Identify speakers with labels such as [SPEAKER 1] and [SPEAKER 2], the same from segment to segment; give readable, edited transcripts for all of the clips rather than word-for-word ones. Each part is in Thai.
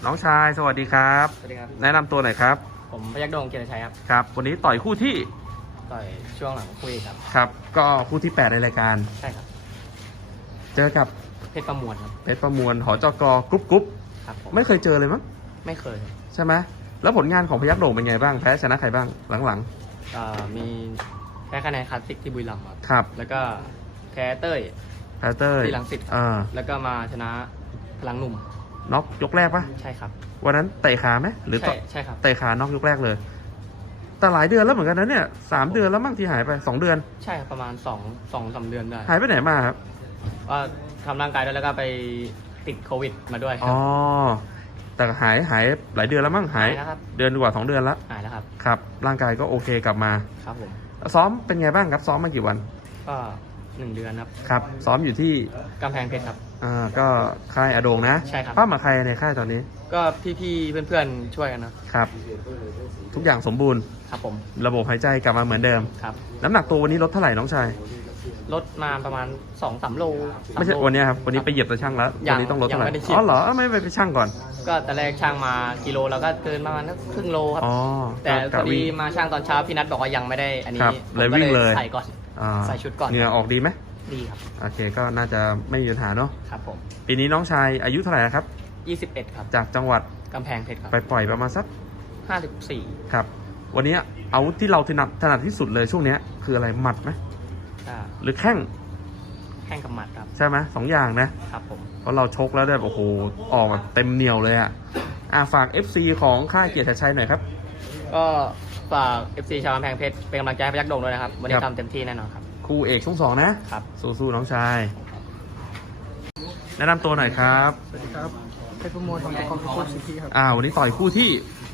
[SPEAKER 1] น้องชายสวัสดีครับ
[SPEAKER 2] สวัสดีครับ
[SPEAKER 1] แนะนำตัวหน่อยครับ
[SPEAKER 2] ผมพยัคฆ์โดงเกียรติชัยครับ
[SPEAKER 1] ครับวันนี้ต่อยคู่ที่
[SPEAKER 2] ต่อยช่วงหลังคุยครับ
[SPEAKER 1] ครับก็คู่ที่8ในรายการ
[SPEAKER 2] ใช่ครับ
[SPEAKER 1] เจอกับ
[SPEAKER 2] เพชรประมวลครับ
[SPEAKER 1] เพชรประมวลหจกกรุ๊ป
[SPEAKER 2] ครับผม
[SPEAKER 1] ไม่เคยเจอเลยมั้ง
[SPEAKER 2] ไม่เคย
[SPEAKER 1] ใช่ไหมแล้วผลงานของพยัคฆ์โด่งเป็นไงบ้างแพ้ชนะใครบ้างหลัง
[SPEAKER 2] มีแพ้คะแนนคลาสสิกที่บุรีรัมย์
[SPEAKER 1] ๆครับ
[SPEAKER 2] แล้วก็แพ้เต้ยที่รังสิตแล้วก็มาชนะพลังหนุ่ม
[SPEAKER 1] น็อกยกแรกปะ
[SPEAKER 2] ใช่ครับ
[SPEAKER 1] วันนั้นเตะขาไหมหรือ
[SPEAKER 2] ใช่ครับ
[SPEAKER 1] เตะขาน็อกยกแรกเลยแต่หลายเดือนแล้วเหมือนกันนะเนี่ย3 เดือนแล้วมั้งที่หายไป2 เดือน
[SPEAKER 2] ใช่ประมาณ2-3 เดือนได้
[SPEAKER 1] หายไปไหนมาครับ
[SPEAKER 2] ก็ทำร่างกายด้วยแล้วก็ไปติดโควิดมาด้วย
[SPEAKER 1] อ๋อแต่หายหลายเดือนแล้วมั้งหาย
[SPEAKER 2] แล้วครับ
[SPEAKER 1] เดือนกว่า2 เดือนแล้ว
[SPEAKER 2] หายแล้วครับ
[SPEAKER 1] ครับร่างกายก็โอเคกลับมา
[SPEAKER 2] ครับผม
[SPEAKER 1] ซ้อมเป็นไงบ้างครับซ้อมมากี่วัน
[SPEAKER 2] ก็1 เดือนครับ
[SPEAKER 1] ครับซ้อมอยู่ที่
[SPEAKER 2] กำแพงเพชรครับ
[SPEAKER 1] ก็ค่ายอโดงนะ
[SPEAKER 2] ใช่ครับ
[SPEAKER 1] ป้ามาใครในค่ายตอนนี้
[SPEAKER 2] ก็พี่ๆเพื่อนๆช่วยกัน
[SPEAKER 1] นะครับทุกอย่างสมบูรณ์
[SPEAKER 2] ครับผม
[SPEAKER 1] ระบบหายใจกลับมาเหมือนเดิม
[SPEAKER 2] ครับ
[SPEAKER 1] น้ำหนักตัววันนี้ลดเท่าไหร่น้องชาย
[SPEAKER 2] ลดมาประมาณ 2-3 โล
[SPEAKER 1] ไม่ใช่วันนี้ครับวันนี้ไปเหยียบตะช่างแล้ววันนี้ต้องลดเท่าไหร่อ๋อเหรอไม่ไปช่างก่อน
[SPEAKER 2] ก็แต่แรกช่างมากิโลแล้วก็เกินประมาณครึ่งโลครับแต่พอดีมาช่างตอนเช้าพี่นัทบอกว่ายังไม่ได้อันนี้
[SPEAKER 1] เลยวิ่งเลย
[SPEAKER 2] ใส่ก่อนใส่ชุดก่อน
[SPEAKER 1] เหงื่อออกดีไหม
[SPEAKER 2] ดีครับ
[SPEAKER 1] โอเคก็น่าจะไม่มีปัญหาเนาะ
[SPEAKER 2] ครับผม
[SPEAKER 1] ปีนี้น้องชายอายุเท่าไหร่ครับ
[SPEAKER 2] 21ครับ
[SPEAKER 1] จากจังหวัด
[SPEAKER 2] กำแพงเพชรครับ
[SPEAKER 1] ไปปล่อยประมาณสัก
[SPEAKER 2] 54
[SPEAKER 1] ครับวันนี้อาวุธที่เราถนัดที่สุดเลยช่วงนี้คืออะไรหมัดไหมหรือแข้ง
[SPEAKER 2] กับหมัดครับ
[SPEAKER 1] ใช่ไหม2 อย่างนะครับผมเพราะเราชกแล้วได้โอ้โหออกแบบเต็มเหนียวเลยฝาก FC ของค่ายเกียรติชัยหน่อยครับ
[SPEAKER 2] ก็ฝาก FC ชาวกำแพงเพชรเป็นกำลังใจให้พยัคฆ์โด่งด้วยนะครับวันนี้ทำเต็มที่แน่นอนครับ
[SPEAKER 1] คู่เอกช่วง2นะครับสู้ๆน้องชายแนะนำตัวหน่อยครับ
[SPEAKER 3] สวัสดีครับเพชรประมวลของตะกอนโคตรสิทธิครับ
[SPEAKER 1] วันนี้ต่อยคู่ที่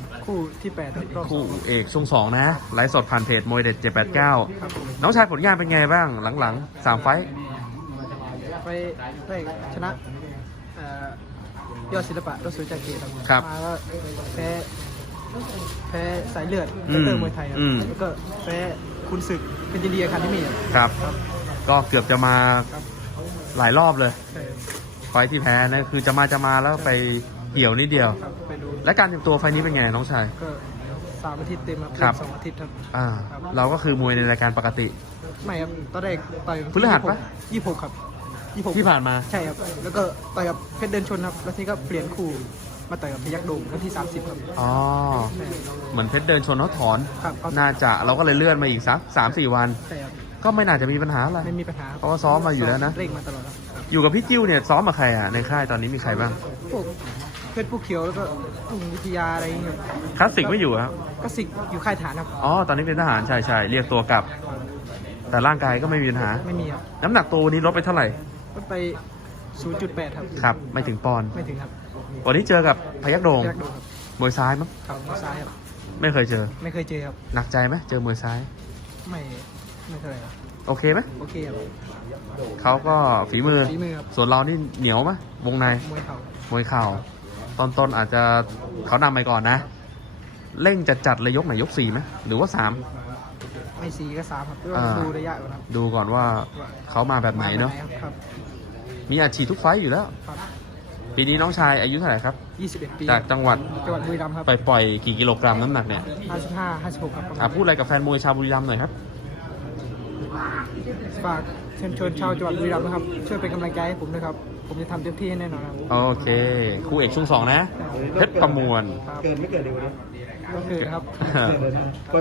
[SPEAKER 3] 8ครับ
[SPEAKER 1] คู่เอกช่วง2นะไลฟ์สดผ่านเพจมวยเด็ด789น้องชายผลงานเป็นไงบ้างหลังๆ3 ไฟต์
[SPEAKER 3] ไปชนะยอดศิลปะรถสุจักรี
[SPEAKER 1] ครับ
[SPEAKER 3] มาก็แพ้สายเลือดเตอร์มวยไทยครับแล้วก็แพ้คุณศึกเป็นยินดีอาคาเดมี่
[SPEAKER 1] ครับก็เกือบจะมาหลายรอบเลยไฟที่แพ้นะคือจะมาแล้วไปเหี่ยวนิดเดียวและการเตรียมตัวไฟนี้เป็นไงน้องชาย
[SPEAKER 3] ก็3 อาทิตย์เต็ม
[SPEAKER 1] ครับ
[SPEAKER 3] 2 อาทิตย์ครับ
[SPEAKER 1] เราก็คือมวยในรายการปกติ
[SPEAKER 3] ไม่ครับตอนแรกต่อย
[SPEAKER 1] พฤหัสปะ
[SPEAKER 3] 26ครับ26
[SPEAKER 1] ที่ผ่านมา
[SPEAKER 3] ใช่ครับแล้วก็ต่อยกับเพชรเดินชนครับแล้วทีก็เปลี่ยนคู่มาต่อยกับพยัคฆ์โด่งวันที่30ครับ
[SPEAKER 1] เหมือนเพชรเดินชนเขาถอน
[SPEAKER 3] ครับ
[SPEAKER 1] น่าจะเราก็เลยเลื่อนมาอีกสัก3-4 วัน
[SPEAKER 3] ใช่ครับ
[SPEAKER 1] ก็ไม่น่าจะมีปัญหาอะไร
[SPEAKER 3] ไม่มีปัญหา
[SPEAKER 1] เพราะว่าซ้อมมาอยู่แล้วนะ
[SPEAKER 3] เร่งมาตลอดครับ
[SPEAKER 1] อยู่กับพี่จิ้วเนี่ยซ้อมมาใครในค่ายตอนนี้มีใครบ้าง
[SPEAKER 3] พวกเพชรผู้เขียวแล้วก็วิทยาอะไรอย่างเงี้ย
[SPEAKER 1] คลาสสิกไม่อยู่ครับ
[SPEAKER 3] คลาสสิกอยู่ค่ายฐานครับ
[SPEAKER 1] ตอนนี้เป็นทหารใช่เรียกตัวกลับแต่ร่างกายก็ไม่มีปัญหา
[SPEAKER 3] ไม่มีครับ
[SPEAKER 1] น้ำหนักตัววันนี้ลดไปเท่าไหร่
[SPEAKER 3] ลดไป 0.8 ครับ
[SPEAKER 1] ครับไม่ถึงปอนด์
[SPEAKER 3] ไม่ถึงครับ
[SPEAKER 1] วันนี้เจอกับพยัคฆ์โด่งมวยซ้ายมั้ง
[SPEAKER 3] ครับมวยซ้ายครับ
[SPEAKER 1] ไม่เคยเจอ
[SPEAKER 3] ครับ
[SPEAKER 1] หนักใจไหมเจอมวยซ้าย
[SPEAKER 3] ไม่เท่าไหร่ครับ
[SPEAKER 1] โอเคไหม
[SPEAKER 3] โอเคครับ
[SPEAKER 1] เขาก็ฝีมือ
[SPEAKER 3] ครับ
[SPEAKER 1] ส่วนเรานี่เหนียวไหมวงในมวยเข่าต้นอาจจะเขานำไปก่อนนะเร่งจัดเลยยกไหนยก4ไหมหรือว่า3
[SPEAKER 3] ไม่4ก็3ครับดูระยะก่อนครับ
[SPEAKER 1] ดูก่อนว่าเขามาแบบไหนเนาะมีอาชีพทุกไฟต์อยู่แล้วปีนี้น้องชายอายุเท่าไหร่ครับ
[SPEAKER 3] 21 ปี
[SPEAKER 1] จากจังหวัด
[SPEAKER 3] บุรีรัมย์ครับ
[SPEAKER 1] ไปปล่อยกี่กิโลกรัมน้ำหนักเนี่ย
[SPEAKER 3] 56ครับ
[SPEAKER 1] พูดอะไรกับแฟนมวยชาวบุรีรัมย์หน่อยครับ
[SPEAKER 3] ฝากเชิญชวนชาวจังหวัดบุรีรัมย์นะครับช่วยเป็นกำลังใจให้ผมด้วยครับผมจะทำเต็มที่แน่นอนครับ
[SPEAKER 1] โอเคคู่เอกช่วง2นะเพชรประมวล
[SPEAKER 3] เกิดไม่เกิดดีวันนี้ก็คือครับ